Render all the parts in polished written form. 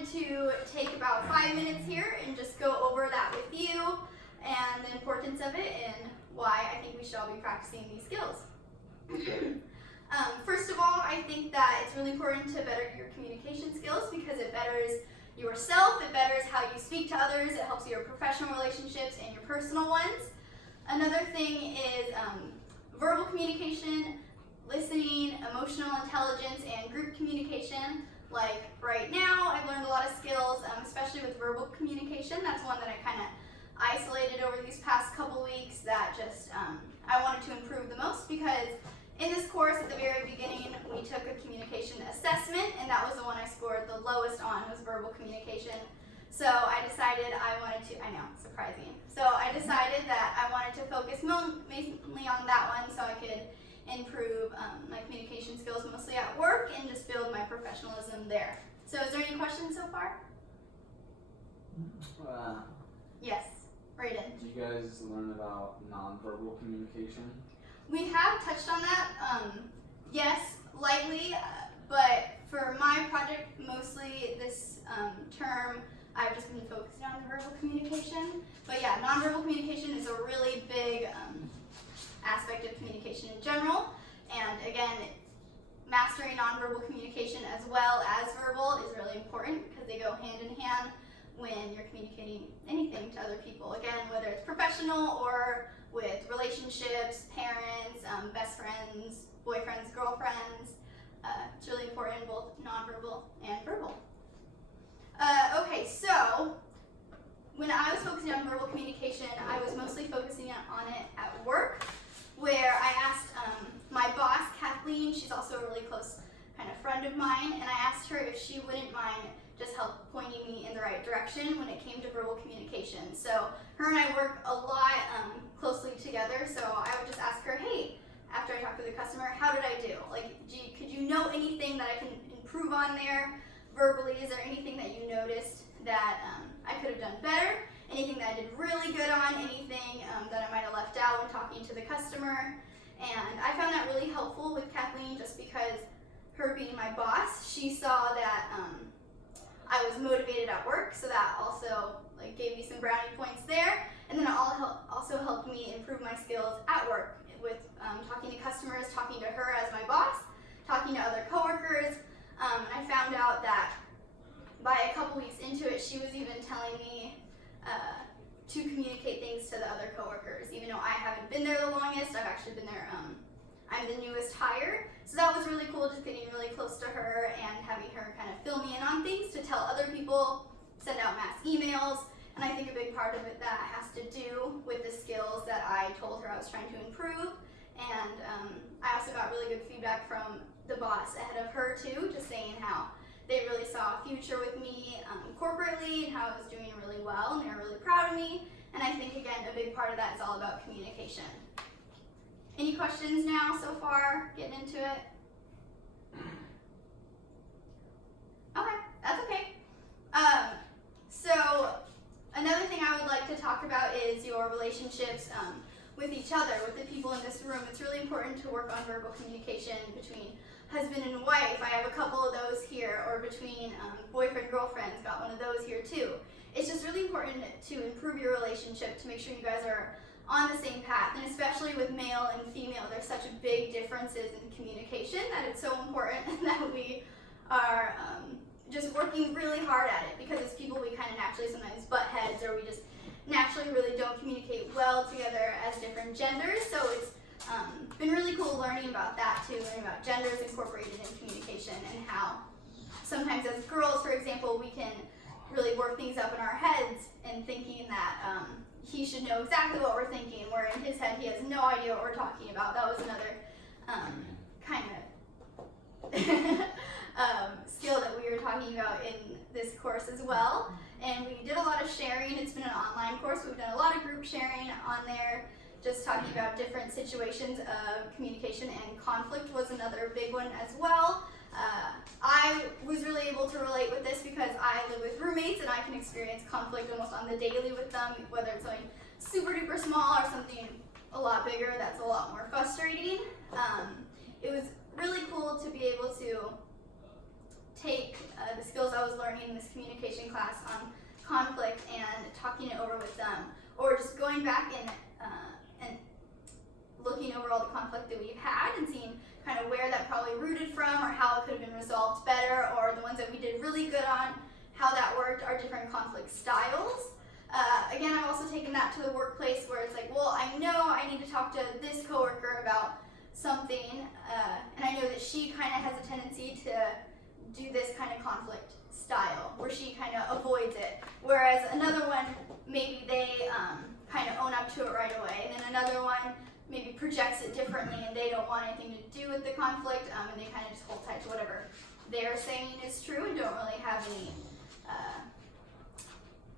wanted to take about 5 minutes here and just go over that with you and the importance of it and why I think we should all be practicing these skills. First of all, I think that it's really important to better your communication skills because it betters yourself, it betters how you speak to others, it helps your professional relationships and your personal ones. Another thing is verbal communication, listening, emotional intelligence, and group communication. Like right now, I've learned a lot of skills, especially with verbal communication. That's one that I kind of isolated over these past couple weeks that just I wanted to improve the most because in this course at the very beginning we took a communication assessment and that was the one I scored the lowest on was verbal communication. So I decided I wanted to, I know, surprising. So I decided that I wanted to focus mainly on that one so I could improve my communication skills mostly at work and just build my professionalism there. So is there any questions so far? Yes, Brayden. Do you guys learn about nonverbal communication? We have touched on that, yes, lightly, but for my project, mostly this term, I've just been focusing on the verbal communication. But yeah, nonverbal communication is a really big aspect of communication in general. And again, mastering nonverbal communication as well as verbal is really important because they go hand in hand when you're communicating anything to other people. Again, whether it's professional or with relationships, parents, best friends, boyfriends, girlfriends. It's really important, both nonverbal and verbal. Okay, so when I was focusing on verbal communication, I was mostly focusing on it at work, where I asked my boss, Kathleen, she's also a really close kind of friend of mine, and I asked her if she wouldn't mind just help pointing me in the right direction when it came to verbal communication. So her and I work a lot closely together, so I would just ask her, hey, after I talk to the customer, how did I do? Like, gee, could you know anything that I can improve on there verbally? Is there anything that you noticed that I could have done better? Anything that I did really good on? Anything that I might have left out when talking to the customer? And I found that really helpful with Kathleen just because her being my boss, she saw that I was motivated at work, so that also like gave me some brownie points there. And then it also helped me improve my skills at work with talking to customers, talking to her as my boss, talking to other coworkers. And I found out that by a couple weeks into it, she was even telling me to communicate things to the other coworkers. Even though I haven't been there the longest, I've actually been there, I'm the newest hire. So that was really cool, just getting really close to her and having her kind of fill me in on things to tell other people, send out mass emails. And I think a big part of it that has to do with the skills that I told her I was trying to improve. And I also got really good feedback from the boss ahead of her too, just saying how they really saw a future with me corporately and how I was doing really well and they were really proud of me. And I think, again, a big part of that is all about communication. Any questions now so far, getting into it? Okay, that's okay. So another thing I would like to talk about is your relationships with each other, with the people in this room. It's really important to work on verbal communication between husband and wife. I have a couple of those here, or between boyfriend, girlfriends, got one of those here too. It's just really important to improve your relationship, to make sure you guys are on the same path, and especially with male and female, there's such big differences in communication that it's so important that we are just working really hard at it, because as people we kind of naturally sometimes butt heads, or we just naturally really don't communicate well together as different genders. So it's been really cool learning about that too, learning about genders incorporated in communication and how sometimes as girls, for example, we can really work things up in our heads and thinking that he should know exactly what we're thinking, where in his head he has no idea what we're talking about. That was another kind of skill that we were talking about in this course as well. And we did a lot of sharing. It's been an online course. We've done a lot of group sharing on there, just talking about different situations of communication, and conflict was another big one as well. I was really able to relate with this because I live with roommates and I can experience conflict almost on the daily with them, whether it's something super duper small or something a lot bigger that's a lot more frustrating. It was really cool to be able to take the skills I was learning in this communication class on conflict and talking it over with them, or just going back and looking over all the conflict that we've had and seeing kind of where that probably rooted from or how it could have been resolved better, or the ones that we did really good on, how that worked, our different conflict styles. Again, I've also taken that to the workplace where it's like, well, I know I need to talk to this coworker about something, and I know that she kind of has a tendency to do this kind of conflict style where she kind of avoids it, whereas another one, maybe they kind of own up to it right away, and then another one maybe projects it differently and they don't want anything to do with the conflict, and they kind of just hold tight to whatever they're saying is true and don't really have any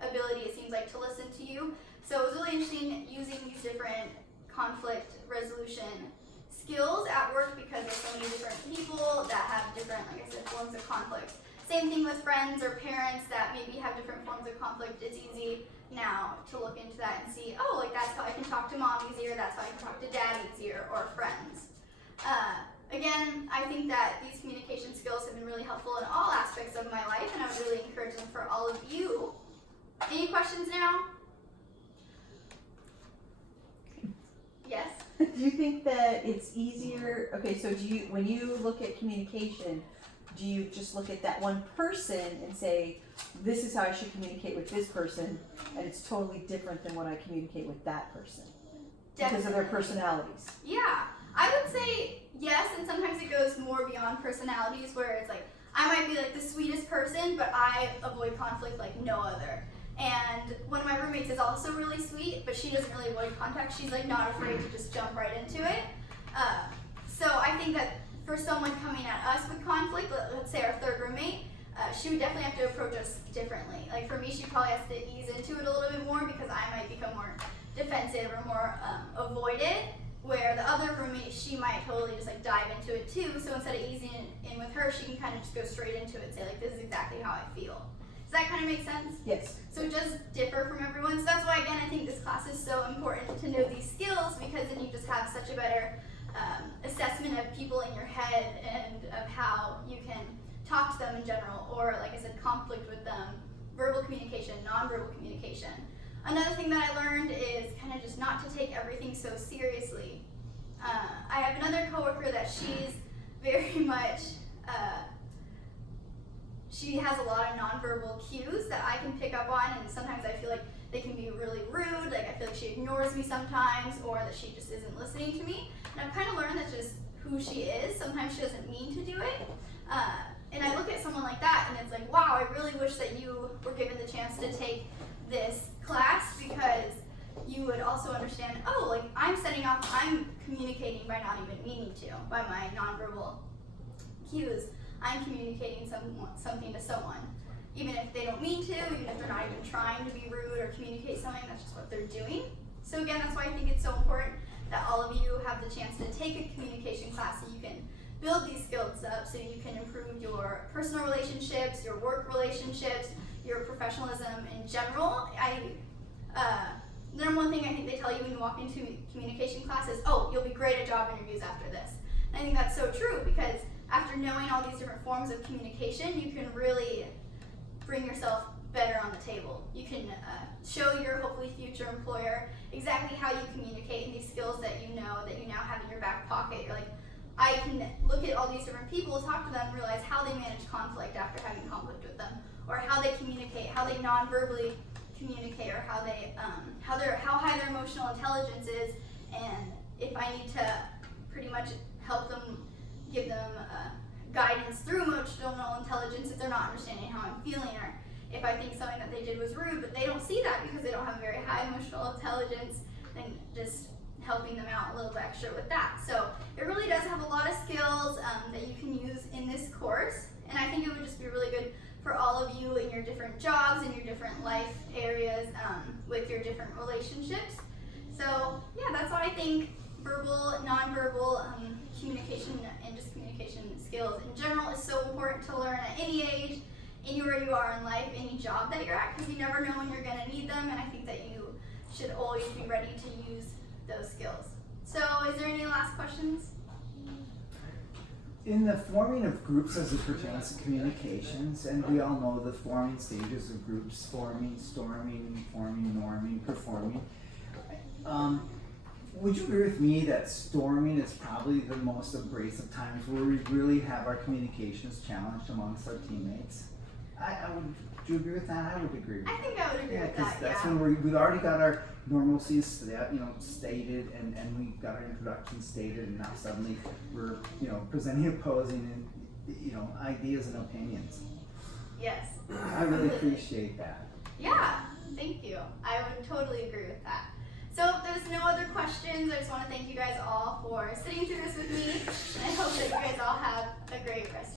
ability, it seems like, to listen to you. So it was really interesting using these different conflict resolution skills at work because there's so many different people that have different, like I said, forms of conflict. Same thing with friends or parents that maybe have different forms of conflict. It's easy now to look into that and see, oh, like that's how I can talk to mom easier, that's how I can talk to dad easier, or friends. Again, I think that these communication skills have been really helpful in all aspects of my life, and I would really encourage them for all of you. Any questions now? Yes? Do you think that it's easier, okay, so when you look at communication, do you just look at that one person and say, this is how I should communicate with this person, and it's totally different than what I communicate with that person? Because of their personalities. Yeah, I would say yes, and sometimes it goes more beyond personalities where it's like, I might be like the sweetest person, but I avoid conflict like no other. And one of my roommates is also really sweet, but she doesn't really avoid contact. She's like not afraid to just jump right into it. So I think that for someone coming at us with conflict, let's say our third roommate, she would definitely have to approach us differently. Like for me, she probably has to ease into it a little bit more because I might become more defensive or more avoided, where the other roommate, she might totally just like dive into it too. So instead of easing in with her, she can kind of just go straight into it and say like, this is exactly how I feel. Does that kind of make sense? Yes. So it does differ from everyone. So that's why, again, I think this class is so important to know these skills, because then you just have such a better assessment of people in your head and of how you can talk to them in general, or like I said, conflict with them, verbal communication, nonverbal communication. Another thing that I learned is kind of just not to take everything so seriously. I have another coworker that she's very much she has a lot of nonverbal cues that I can pick up on, and sometimes I feel like they can be really rude, like I feel like she ignores me sometimes, or that she just isn't listening to me. And I've kind of learned that's just who she is. Sometimes she doesn't mean to do it. And I look at someone like that and it's like, wow, I really wish that you were given the chance to take this class, because you would also understand, oh, like I'm communicating by not even meaning to, by my nonverbal cues. I'm communicating something to someone, even if they don't mean to, even if they're not even trying to be rude or communicate something, that's just what they're doing. So again, that's why I think it's so important that all of you have the chance to take a communication class so you can build these skills up, so you can improve your personal relationships, your work relationships, your professionalism in general. The number one thing I think they tell you when you walk into communication class is, oh, you'll be great at job interviews after this. And I think that's so true, because after knowing all these different forms of communication, you can really bring yourself better on the table. You can show your hopefully future employer exactly how you communicate, and these skills that you now have in your back pocket. You're like, I can look at all these different people, talk to them, realize how they manage conflict after having conflict with them, or how they communicate, how they non-verbally communicate, or how high their emotional intelligence is, and if I need to pretty much help them, give them guidance through emotional intelligence if they're not understanding how I'm feeling, or if I think something that they did was rude but they don't see that because they don't have very high emotional intelligence, then just helping them out a little bit extra with that. So it really does have a lot of skills that you can use in this course, and I think it would just be really good for all of you in your different jobs and your different life areas with your different relationships. So yeah, that's why I think verbal, nonverbal communication and just communication skills in general is so important to learn at any age, anywhere you are in life, any job that you're at, because you never know when you're going to need them, and I think that you should always be ready to use those skills. So is there any last questions? In the forming of groups as it pertains to communications, and we all know the forming stages of groups: forming, storming, forming, norming, performing. Would you agree with me that storming is probably the most abrasive times where we really have our communications challenged amongst our teammates? I would. Do you agree with that? I would agree with I that. think I would agree Yeah, with because that. that's Yeah. when we've already got our normalcies stated, and we've got our introduction stated, and now suddenly we're presenting opposing and ideas and opinions. Yes. I really appreciate that. Yeah. Thank you. I would totally agree with that. So if there's no other questions, I just want to thank you guys all for sitting through this with me.